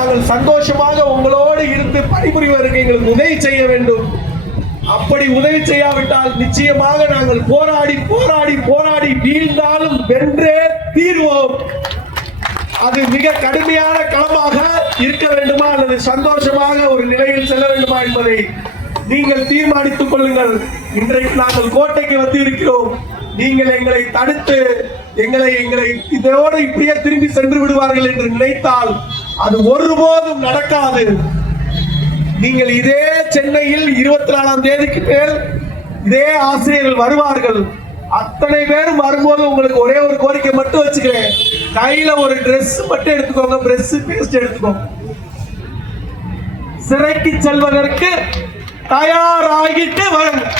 நாங்கள் சந்தோஷமாக உங்களோடு இருந்து பணிபுரிவதற்கு எங்களுக்கு உதவி செய்ய வேண்டும். அப்படி உதவி செய்யாவிட்டால் நிச்சயமாக நாங்கள் போராடி போராடி போராடி வீழ்ந்தாலும் வென்றே தீர்வோம். அது மிக கடுமையான களமாக இருக்க வேண்டுமா அல்லது சந்தோஷமாக ஒரு நிலையில் செல்ல வேண்டுமா என்பதை நீங்கள் தீர்மானித்துக் கொள்ளுங்கள். இன்றைக்கு நாங்கள் கோட்டைக்கு வந்து இருக்கிறோம் நீங்கள் எங்களை தடுத்து எங்களை எங்களை இதோடு இப்படியே திரும்பி சென்று விடுவார்கள் என்று நினைத்தால் அது ஒருபோதும் நடக்காது. நீங்கள் இதே சென்னையில் இருபத்தி நாலாம் தேதிக்கு மேல் இதே ஆசிரியர்கள் வருவார்கள். அத்தனை பேரும் வரும்போது உங்களுக்கு ஒரே ஒரு கோரிக்கை மட்டும் வச்சுக்கிறேன். கையில ஒரு ட்ரெஸ் மட்டும் எடுத்துக்கோங்க. ட்ரெஸ் பேஸ்ட் எடுத்துக்கோங்க. சிறைக்கு செல்வதற்கு தயாராகிட்டு வரணும்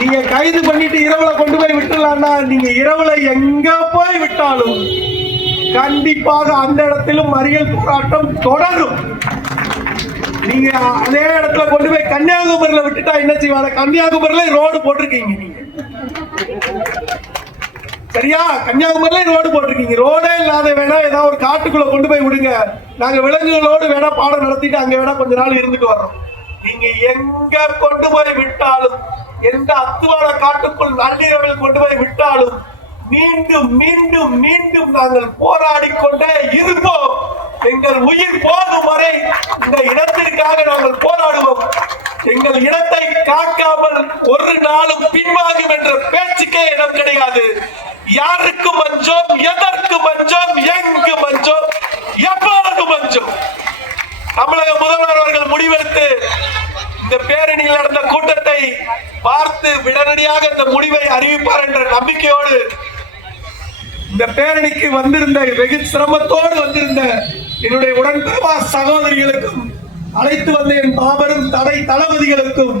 நீங்க கைது பண்ணிட்டு இரவுல கொண்டு போய் விட்டுலாம்னா நீங்க இரவுல எங்க போய் விட்டாலும் கண்டிப்பாக அந்த இடத்திலும் மறியல் போராட்டம் தொடரும். நீங்க அதே இடத்துல கொண்டு போய் கன்னியாகுமரியில விட்டுட்டா என்ன செய்வாங்க? கன்னியாகுமரியில ரோடு போட்டிருக்கீங்க நீங்க. சரியா? கன்னியாகுமரியில ரோடு போட்டிருக்கீங்க. ரோடே இல்லாத வேணா ஏதாவது ஒரு காட்டுக்குள்ள கொண்டு போய் விடுங்க. நாங்க விலங்குகளோடு வேணா பாடம் நடத்திட்டு அங்க வேணா கொஞ்ச நாள் இருந்துட்டு வர்றோம். நீங்க எங்க கொண்டு போய் விட்டாலும் எந்த அத்துவான காட்டுக்குள் நள்ளிரவில் கொண்டு போய் விட்டாலும் மீண்டும் மீண்டும் மீண்டும் நாங்கள் போராடி கொண்டே இருப்போம் எங்கள் உயிர் போகும் வரை இந்த இனத்திற்காக நாங்கள் போராடுவோம். எங்கள் இனத்தை காக்காமல் ஒரு நாளும் பின்வாங்கும் என்ற பேச்சுக்கே இடம் கிடையாது. யாருக்கு மஞ்சோம் எதற்கு மஞ்சோம் எங்கு மஞ்சோம் எப்போது மஞ்சோம் தமிழக முதல்வர் அவர்கள் முடிவெடுத்து இந்த பேரணியில் நடந்த கூட்டத்தை பார்த்து உடனடியாக இந்த முடிவை அறிவிப்பார் என்ற நம்பிக்கையோடு இந்த பேரணிக்கு வந்திருந்த வெகு சிரமத்தோடு வந்திருந்த என்னுடைய உடன்பிறவா சகோதரிகளுக்கும் அழைத்து வந்த என் மாபெரும் தடை தளபதிகளுக்கும்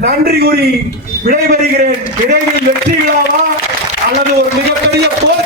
நன்றி கூறி விடைபெறுகிறேன். விரைவில் வெற்றி விழாவா? அல்லது ஒரு மிகப்பெரிய போர்